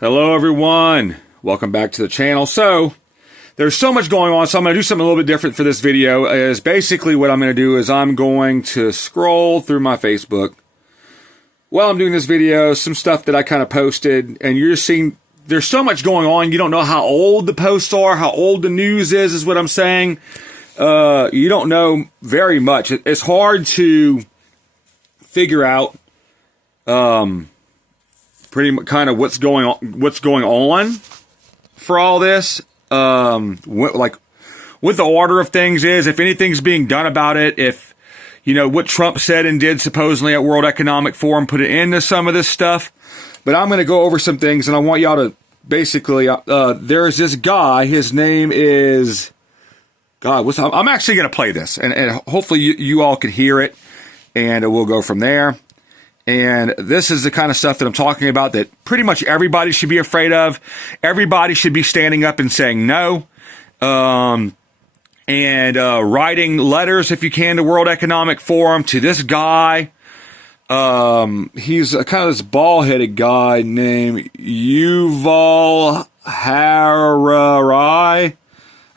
Hello everyone, welcome back to the channel. So there's so much going on, so I'm going to do something a little bit different for this video. Is basically what I'm going to do is I'm going to scroll through my Facebook while I'm doing this video, some stuff that I kind of posted, and you're just seeing there's so much going on. You don't know how old the posts are, how old the news is what I'm saying. You don't know very much. It's hard to figure out pretty much kind of what's going on for all this. Like what the order of things is, if anything's being done about it, if what Trump said and did supposedly at World Economic Forum put it into some of this stuff. But I'm going to go over some things, and I want y'all to basically. There's this guy. His name is I'm actually going to play this, and hopefully you all can hear it, and we'll go from there. And this is the kind of stuff that I'm talking about that pretty much everybody should be afraid of. Everybody should be standing up and saying no. And writing letters, if you can, to World Economic Forum, to this guy. He's a kind of this bald-headed guy named Yuval Harari.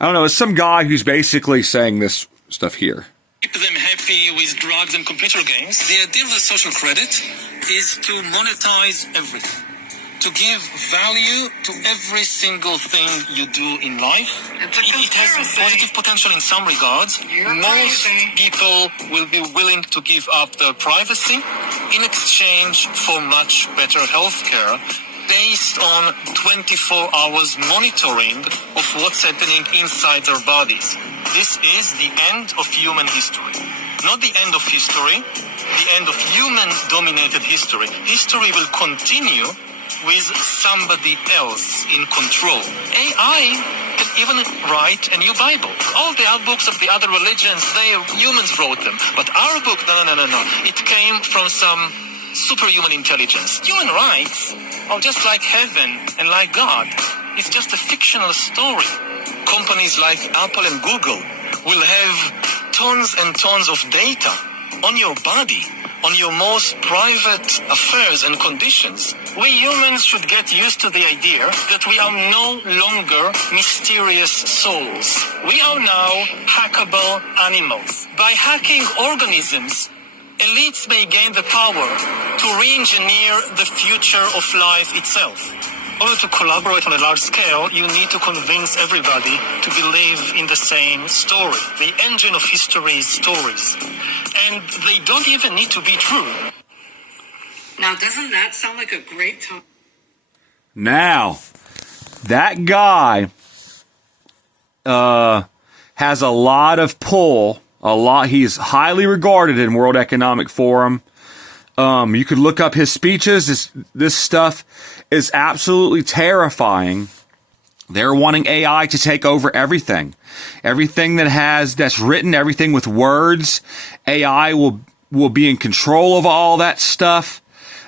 I don't know, it's some guy who's basically saying this stuff here. Keep them happy with drugs and computer games. The idea of the social credit is to monetize everything, to give value to every single thing you do in life. It has positive potential in some regards. Most people will be willing to give up their privacy in exchange for much better healthcare, based on 24 hours monitoring of what's happening inside their bodies. This is the end of human history. Not the end of history, the end of human-dominated history. History will continue with somebody else in control. AI can even write a new Bible. All the other books of the other religions, humans wrote them. But our book, no. It came from some superhuman intelligence. Human rights are just like heaven and like God. It's just a fictional story. Companies like Apple and Google will have tons and tons of data on your body, on your most private affairs and conditions. We humans should get used to the idea that we are no longer mysterious souls. We are now hackable animals. By hacking organisms, elites may gain the power to re-engineer the future of life itself. In order to collaborate on a large scale, you need to convince everybody to believe in the same story. The engine of history is stories. And they don't even need to be true. Now, doesn't that sound like a great time? Now, that guy has a lot of pull. He's highly regarded in World Economic Forum. You could look up his speeches. This stuff is absolutely terrifying. They're wanting AI to take over everything. Everything that's written, everything with words. AI will be in control of all that stuff.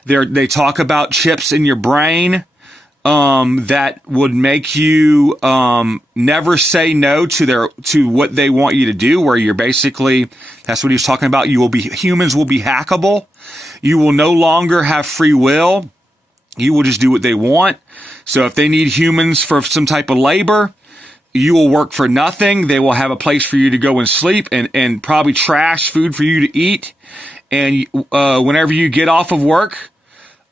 They talk about chips in your brain that would make you never say no to what they want you to do, where you're basically, that's what he was talking about, humans will be hackable. You will no longer have free will. You will just do what they want. So if they need humans for some type of labor, you will work for nothing. They will have a place for you to go and sleep, and probably trash food for you to eat. And whenever you get off of work,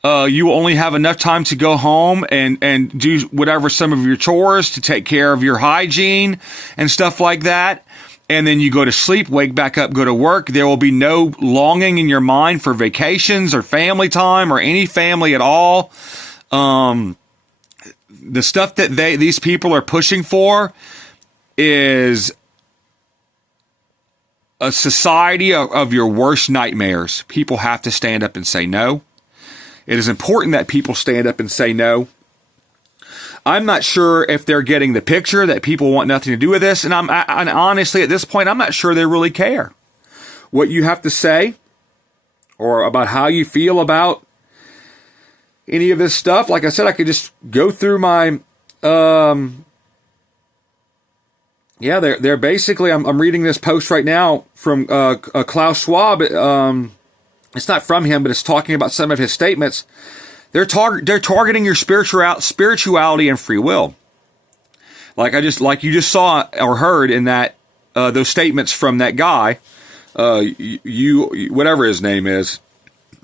you will only have enough time to go home and do whatever, some of your chores, to take care of your hygiene and stuff like that. And then you go to sleep, wake back up, go to work. There will be no longing in your mind for vacations or family time or any family at all. The stuff that these people are pushing for is a society of your worst nightmares. People have to stand up and say no. It is important that people stand up and say no. I'm not sure if they're getting the picture that people want nothing to do with this. And honestly, at this point, I'm not sure they really care what you have to say or about how you feel about any of this stuff. Like I said, I could just go through my, they're basically, I'm reading this post right now from Klaus Schwab. It's not from him, but it's talking about some of his statements. They're targeting your spirituality and free will. Like you just saw or heard in that those statements from that guy, whatever his name is.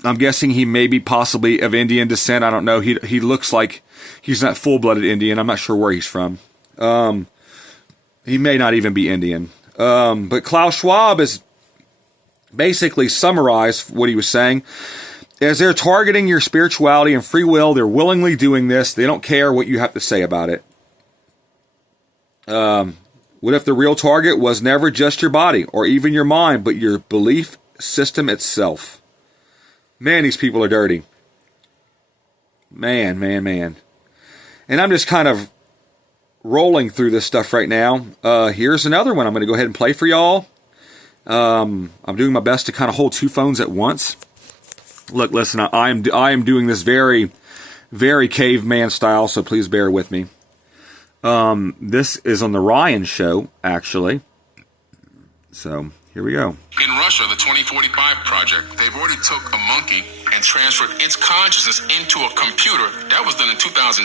I'm guessing he may be possibly of Indian descent. I don't know. He looks like he's not full-blooded Indian. I'm not sure where he's from. He may not even be Indian. But Klaus Schwab has basically summarized what he was saying. As they're targeting your spirituality and free will, they're willingly doing this. They don't care what you have to say about it. What if the real target was never just your body or even your mind, but your belief system itself? Man, these people are dirty. Man. And I'm just kind of rolling through this stuff right now. Here's another one I'm going to go ahead and play for y'all. I'm doing my best to kind of hold two phones at once. Look, listen, I am doing this very, very caveman style, so please bear with me. This is on the Ryan Show, actually. So, here we go. In Russia, the 2045 project, they've already took a monkey and transferred its consciousness into a computer. That was done in 2010.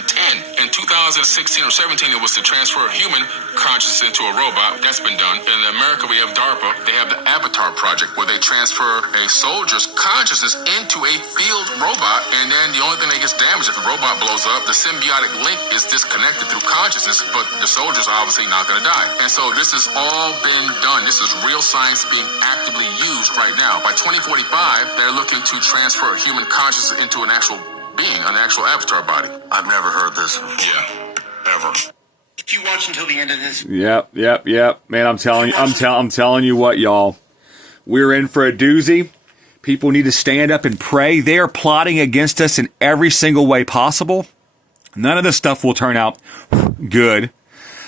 In 2016 or 17, it was to transfer human consciousness into a robot. That's been done. In America, we have DARPA. They have the Avatar project, where they transfer a soldier's consciousness into a field robot, and then the only thing that gets damaged if the robot blows up, the symbiotic link is disconnected through consciousness, but the soldier's obviously not going to die. And so this has all been done. This is real science being actively used right now. By 2045, they're looking to transfer human consciousness into an actual being, an actual avatar body. I've never heard this. Yeah, ever. Did you watch until the end of this? Yep. Man, I'm telling you what, y'all. We're in for a doozy. People need to stand up and pray. They are plotting against us in every single way possible. None of this stuff will turn out good.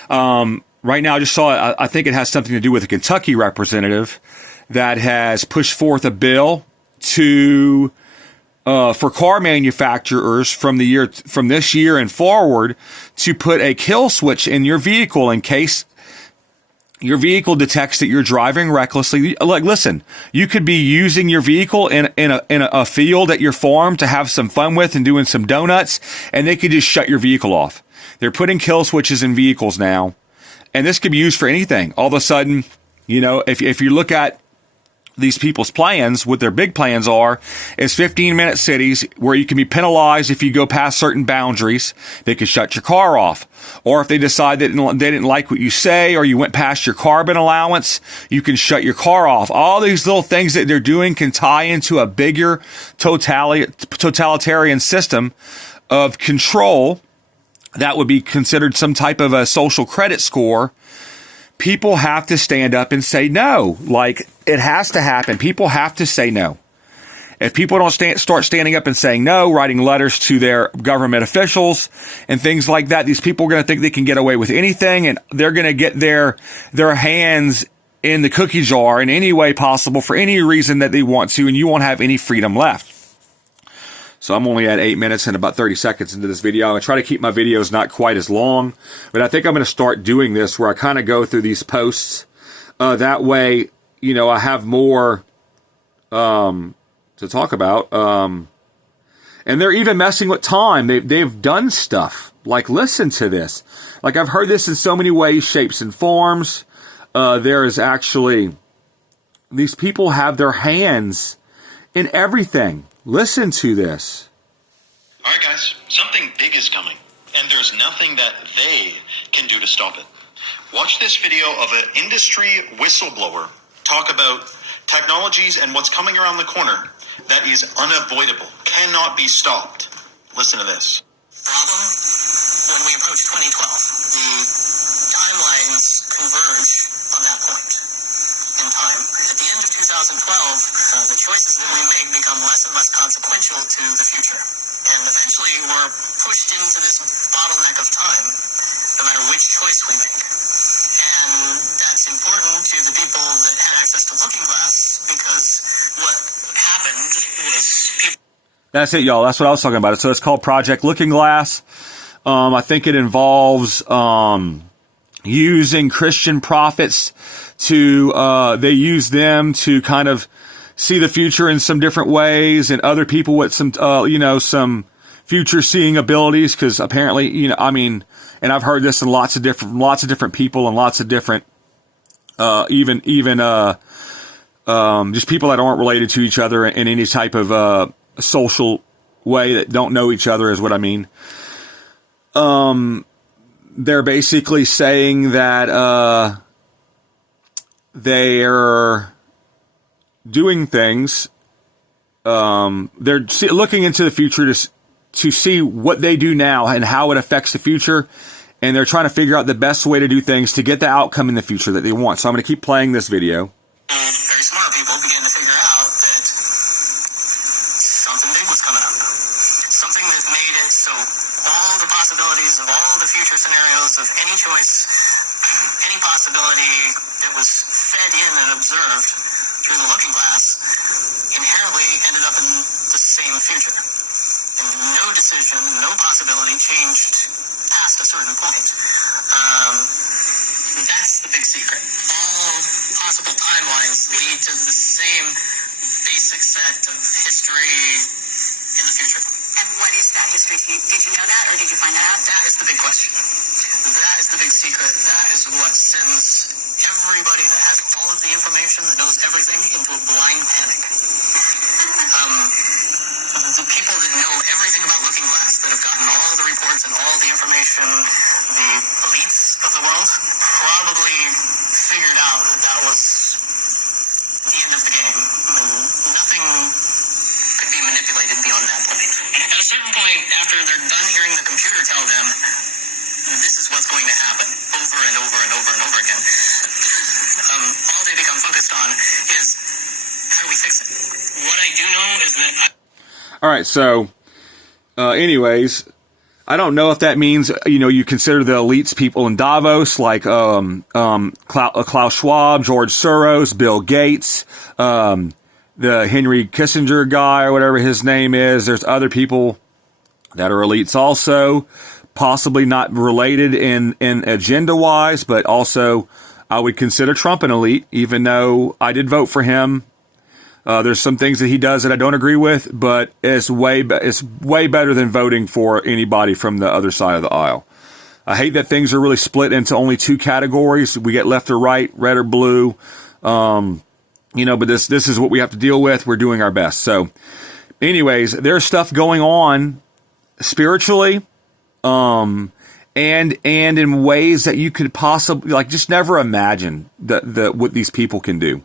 Right now, I just saw, I think it has something to do with a Kentucky representative that has pushed forth a bill to for car manufacturers from this year and forward to put a kill switch in your vehicle in case your vehicle detects that you're driving recklessly. Like, listen, you could be using your vehicle in a field at your farm to have some fun with and doing some donuts, and they could just shut your vehicle off. They're putting kill switches in vehicles now, and this could be used for anything. All of a sudden, if you look at these people's plans, what their big plans are, is 15-minute cities where you can be penalized if you go past certain boundaries. They can shut your car off. Or if they decide that they didn't like what you say or you went past your carbon allowance, you can shut your car off. All these little things that they're doing can tie into a bigger totalitarian system of control that would be considered some type of a social credit score. People have to stand up and say no. Like, it has to happen. People have to say no. If people don't start standing up and saying no, writing letters to their government officials and things like that, these people are going to think they can get away with anything, and they're going to get their hands in the cookie jar in any way possible for any reason that they want to, and you won't have any freedom left. So I'm only at 8 minutes and about 30 seconds into this video. I'm going to try to keep my videos not quite as long, but I think I'm going to start doing this where I kind of go through these posts. That way, I have more to talk about. And they're even messing with time. They've done stuff. Like, listen to this. Like, I've heard this in so many ways, shapes, and forms. There is actually, these people have their hands in everything. Listen to this. All right, guys, something big is coming, and there's nothing that they can do to stop it. Watch this video of an industry whistleblower talk about technologies and what's coming around the corner that is unavoidable, cannot be stopped. Listen to this. Problem when we approach 2012, the timelines converge on that point in time. At the end of 2012, the choices that we make become less and less consequential to the future. And eventually we're pushed into this bottleneck of time, no matter which choice we make. And that's important to the people that had access to Looking Glass, because what happened is people... That's it, y'all. That's what I was talking about. So it's called Project Looking Glass. I think it involves using Christian prophets to, they use them to kind of see the future in some different ways, and other people with some, some future seeing abilities, because apparently, you know, I mean, and I've heard this in lots of different people and lots of different, even just people that aren't related to each other in any type of social way, that don't know each other, is what I mean. They're basically saying that they're doing things. They're looking into the future to see what they do now and how it affects the future. And they're trying to figure out the best way to do things to get the outcome in the future that they want. So I'm going to keep playing this video. Very smart people began to figure out that something big was coming up. Something that made it so all the possibilities of all the future scenarios of any choice, any possibility that was fed in and observed through the looking glass inherently ended up in the same future. And no decision, no possibility changed past a certain point. That's the big secret. All possible timelines lead to the same basic set of history in the future. And what is that history? Did you know that, or did you find that out? That is the big question. That is the big secret. That is what sends everybody that has all of the information, that knows everything, into a blind panic. The people that know everything about Looking Glass, that have gotten all the reports and all the information, the elites of the world, probably figured out that that was the end of the game. Nothing could be manipulated beyond that point. At a certain point, after they're done hearing the computer tell them, this is what's going to happen over and over and over and over again, all they become focused on is, how do we fix it? What I do know is that... All right, so anyways, I don't know if that means, you know, you consider the elites people in Davos, like Klaus Schwab, George Soros, Bill Gates, the Henry Kissinger guy, or whatever his name is. There's other people that are elites also, possibly not related in agenda-wise, but also I would consider Trump an elite, even though I did vote for him. There's some things that he does that I don't agree with, but it's way better than voting for anybody from the other side of the aisle. I hate that things are really split into only two categories. We get left or right, red or blue. You know, but this is what we have to deal with. We're doing our best. So anyways, there's stuff going on spiritually, and in ways that you could possibly, like, just never imagine what these people can do.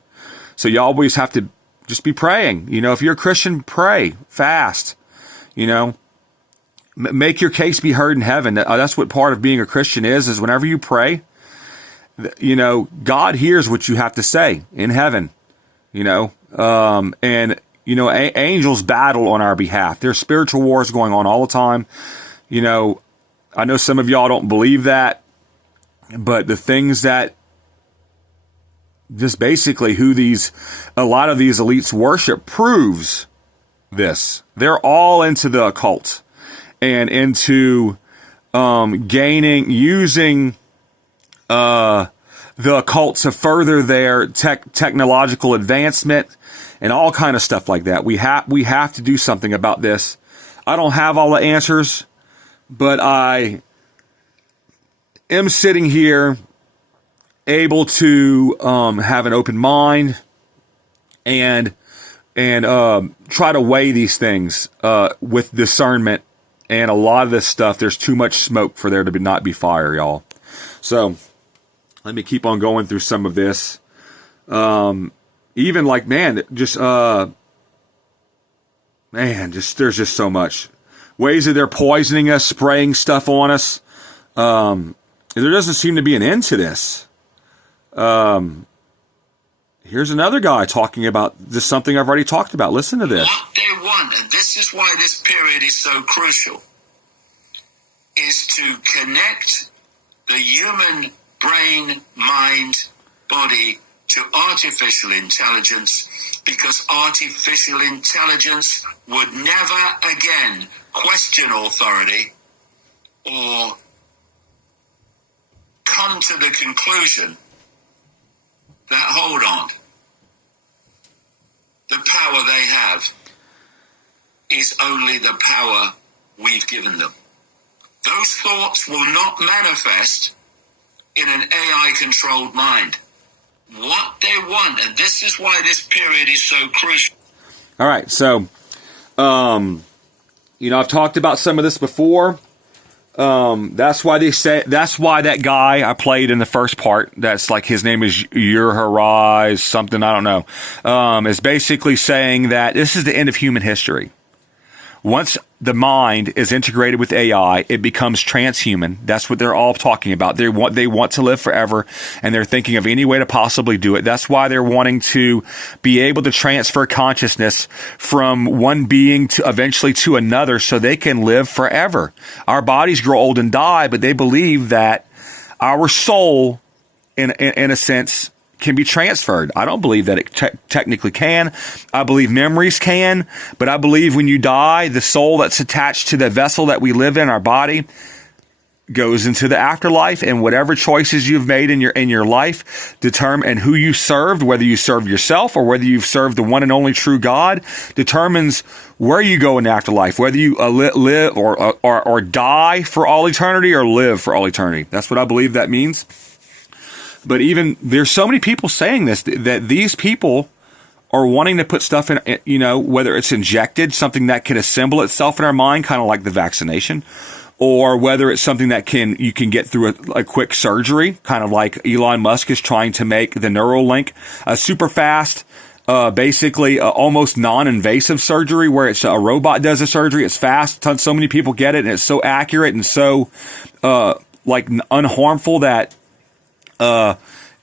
So you always have to just be praying. You know, if you're a Christian, pray, fast, you know, make your case be heard in heaven. That's what part of being a Christian is whenever you pray, you know, God hears what you have to say in heaven, you know, and, you know, angels battle on our behalf. There's spiritual wars going on all the time. You know, I know some of y'all don't believe that, but the things that just basically a lot of these elites worship proves this. They're all into the occult and into using the occult to further their technological advancement and all kind of stuff like that. We have to do something about this. I don't have all the answers, but I am sitting here able to have an open mind and try to weigh these things with discernment. And a lot of this stuff, there's too much smoke for there to not be fire, y'all. So let me keep on going through some of this. Even like, there's just so much ways that they're poisoning us, spraying stuff on us. There doesn't seem to be an end to this. Here's another guy talking about just something I've already talked about. Listen to this. What they want, and this is why this period is so crucial, is to connect the human brain, mind, body to artificial intelligence, because artificial intelligence would never again question authority or come to the conclusion that, hold on, the power they have is only the power we've given them. Those thoughts will not manifest in an AI-controlled mind. What they want, and this is why this period is so crucial. All right, so, I've talked about some of this before. That's why that guy I played in the first part, that's like his name is Uriz, something, I don't know, is basically saying that this is the end of human history. Once the mind is integrated with AI, it becomes transhuman. That's what they're all talking about. They want to live forever, and they're thinking of any way to possibly do it. That's why they're wanting to be able to transfer consciousness from one being to eventually to another so they can live forever. Our bodies grow old and die, but they believe that our soul, in a sense, can be transferred. I don't believe that it technically can. I believe memories can, but I believe when you die, the soul that's attached to the vessel that we live in, our body, goes into the afterlife, and whatever choices you've made in your life determine, and who you served, whether you served yourself or whether you've served the one and only true God, determines where you go in the afterlife, whether you live or die for all eternity or live for all eternity. That's what I believe that means. But even there's so many people saying this, that these people are wanting to put stuff in, whether it's injected, something that can assemble itself in our mind, kind of like the vaccination, or whether it's something that you can get through a quick surgery, kind of like Elon Musk is trying to make the Neuralink a super fast, basically almost non-invasive surgery where it's a robot does the surgery. It's fast. So many people get it, and it's so accurate and so unharmful that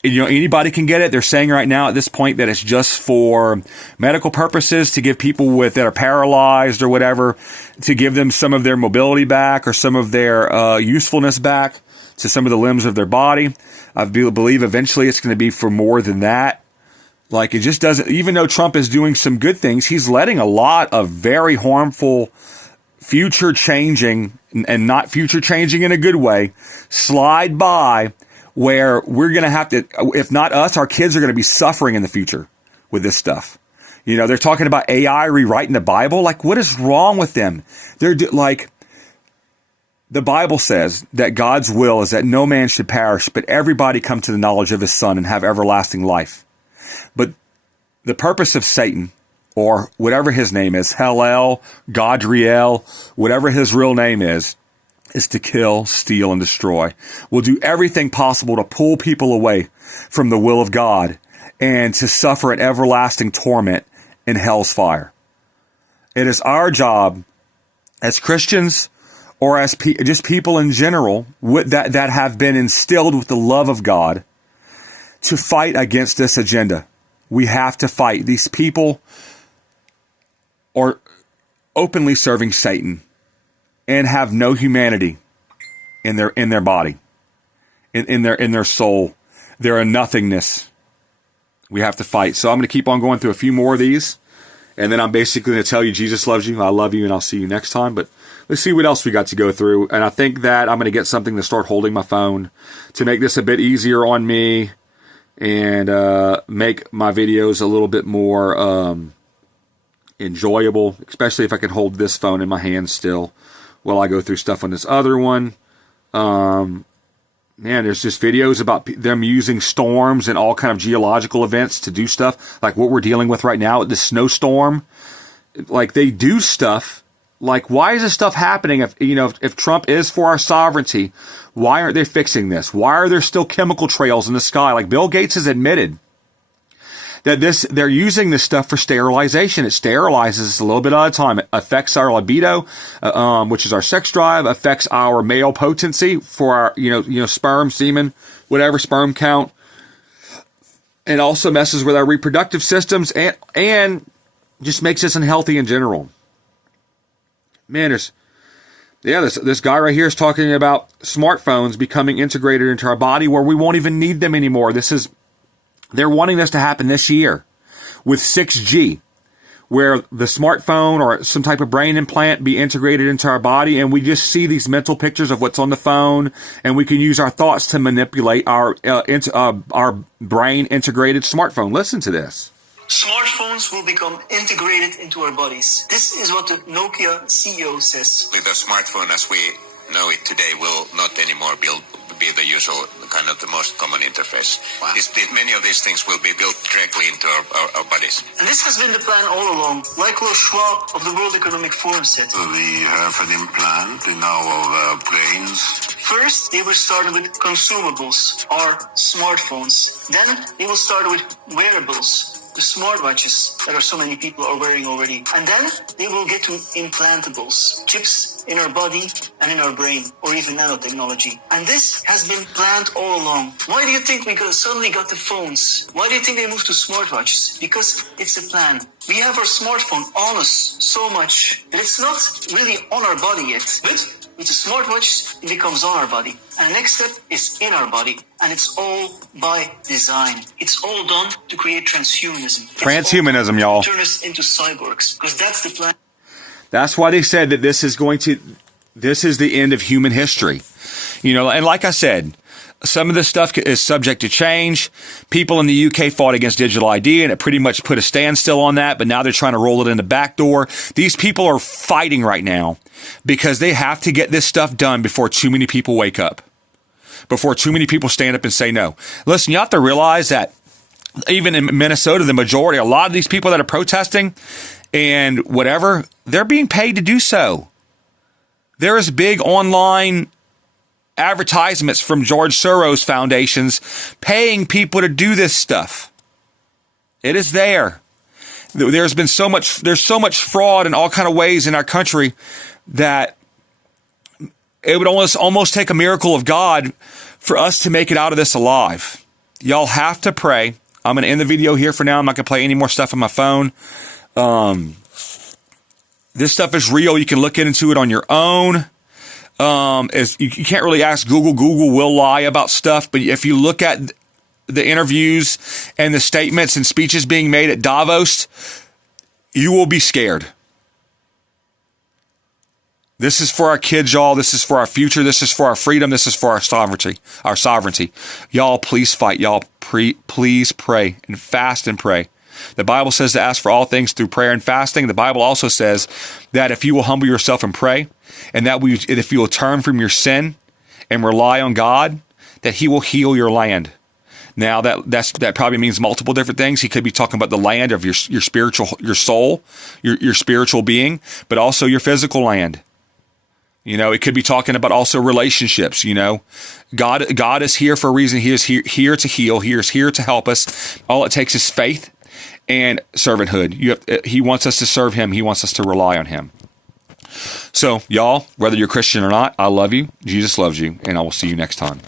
anybody can get it. They're saying right now at this point that it's just for medical purposes, to give people that are paralyzed or whatever, to give them some of their mobility back or some of their usefulness back to some of the limbs of their body. I believe eventually it's going to be for more than that. Like, it just doesn't, even though Trump is doing some good things, he's letting a lot of very harmful future changing, and not future changing in a good way, slide by, where we're going to have to, if not us, our kids are going to be suffering in the future with this stuff. They're talking about AI rewriting the Bible. Like, what is wrong with them? They're like, the Bible says that God's will is that no man should perish, but everybody come to the knowledge of his Son and have everlasting life. But the purpose of Satan, or whatever his name is, Hellel, Godriel, whatever his real name is to kill, steal, and destroy. We'll do everything possible to pull people away from the will of God and to suffer an everlasting torment in hell's fire. It is our job as Christians, or as just people in general that have been instilled with the love of God, to fight against this agenda. We have to fight. These people are openly serving Satan and have no humanity in their body, in their soul. They're a nothingness. We have to fight. So I'm going to keep on going through a few more of these, and then I'm basically going to tell you Jesus loves you, I love you, and I'll see you next time. But let's see what else we got to go through. And I think that I'm going to get something to start holding my phone to make this a bit easier on me, and make my videos a little bit more enjoyable, especially if I can hold this phone in my hand still while I go through stuff on this other one. There's just videos about them using storms and all kind of geological events to do stuff like what we're dealing with right now with this snowstorm. Like, they do stuff. Like, why is this stuff happening? If Trump is for our sovereignty, why aren't they fixing this? Why are there still chemical trails in the sky? Like, Bill Gates has admitted that they're using this stuff for sterilization. It sterilizes us a little bit at a time. It affects our libido, which is our sex drive, affects our male potency for our, sperm, semen, whatever, sperm count. It also messes with our reproductive systems and just makes us unhealthy in general. Man, this guy right here is talking about smartphones becoming integrated into our body where we won't even need them anymore. They're wanting this to happen this year with 6G, where the smartphone or some type of brain implant be integrated into our body, and we just see these mental pictures of what's on the phone, and we can use our thoughts to manipulate our brain integrated smartphone. Listen to this. Smartphones will become integrated into our bodies. This is what the Nokia CEO says. The smartphone as we know it today will not anymore be the usual kind of the most common interface. Wow. Many of these things will be built directly into our bodies. And this has been the plan all along, like Klaus Schwab of the World Economic Forum said. We have an implant in our brains. First, they will start with consumables, or smartphones. Then, they will start with wearables, the smartwatches that so many people are wearing already. And then, they will get to implantables, chips in our body and in our brain, or even nanotechnology. And this has been planned all along. Why do you think we suddenly got the phones? Why do you think they moved to smartwatches? Because it's a plan. We have our smartphone on us so much that it's not really on our body yet. But with the smartwatch, it becomes on our body. And the next step is in our body. And it's all by design. It's all done to create transhumanism. Transhumanism, y'all. Turn us into cyborgs. Because that's the plan. That's why they said that this is the end of human history. And like I said, some of this stuff is subject to change. People in the UK fought against digital ID, and it pretty much put a standstill on that, but now they're trying to roll it in the back door. These people are fighting right now because they have to get this stuff done before too many people wake up, before too many people stand up and say no. Listen, you have to realize that even in Minnesota, the majority, a lot of these people that are protesting and whatever, they're being paid to do so. There is big online advertisements from George Soros foundations paying people to do this stuff. It is there. There's so much fraud in all kind of ways in our country that it would almost take a miracle of God for us to make it out of this alive. Y'all have to pray. I'm going to end the video here for now. I'm not going to play any more stuff on my phone. This stuff is real. You can look into it on your own. You can't really ask Google. Google will lie about stuff, but if you look at the interviews and the statements and speeches being made at Davos, you will be scared. This is for our kids, y'all. This is for our future. This is for our freedom. This is for our sovereignty. Y'all, please fight. Y'all, please pray and fast and pray. The Bible says to ask for all things through prayer and fasting. The Bible also says that if you will humble yourself and pray, and that if you will turn from your sin and rely on God, that He will heal your land. Now that probably means multiple different things. He could be talking about the land of your spiritual, your soul, your spiritual being, but also your physical land. It could be talking about also relationships. God is here for a reason. He is here to heal. He is here to help us. All it takes is faith and servanthood. He wants us to serve Him. He wants us to rely on Him. So, y'all, whether you're Christian or not, I love you. Jesus loves you, and I will see you next time.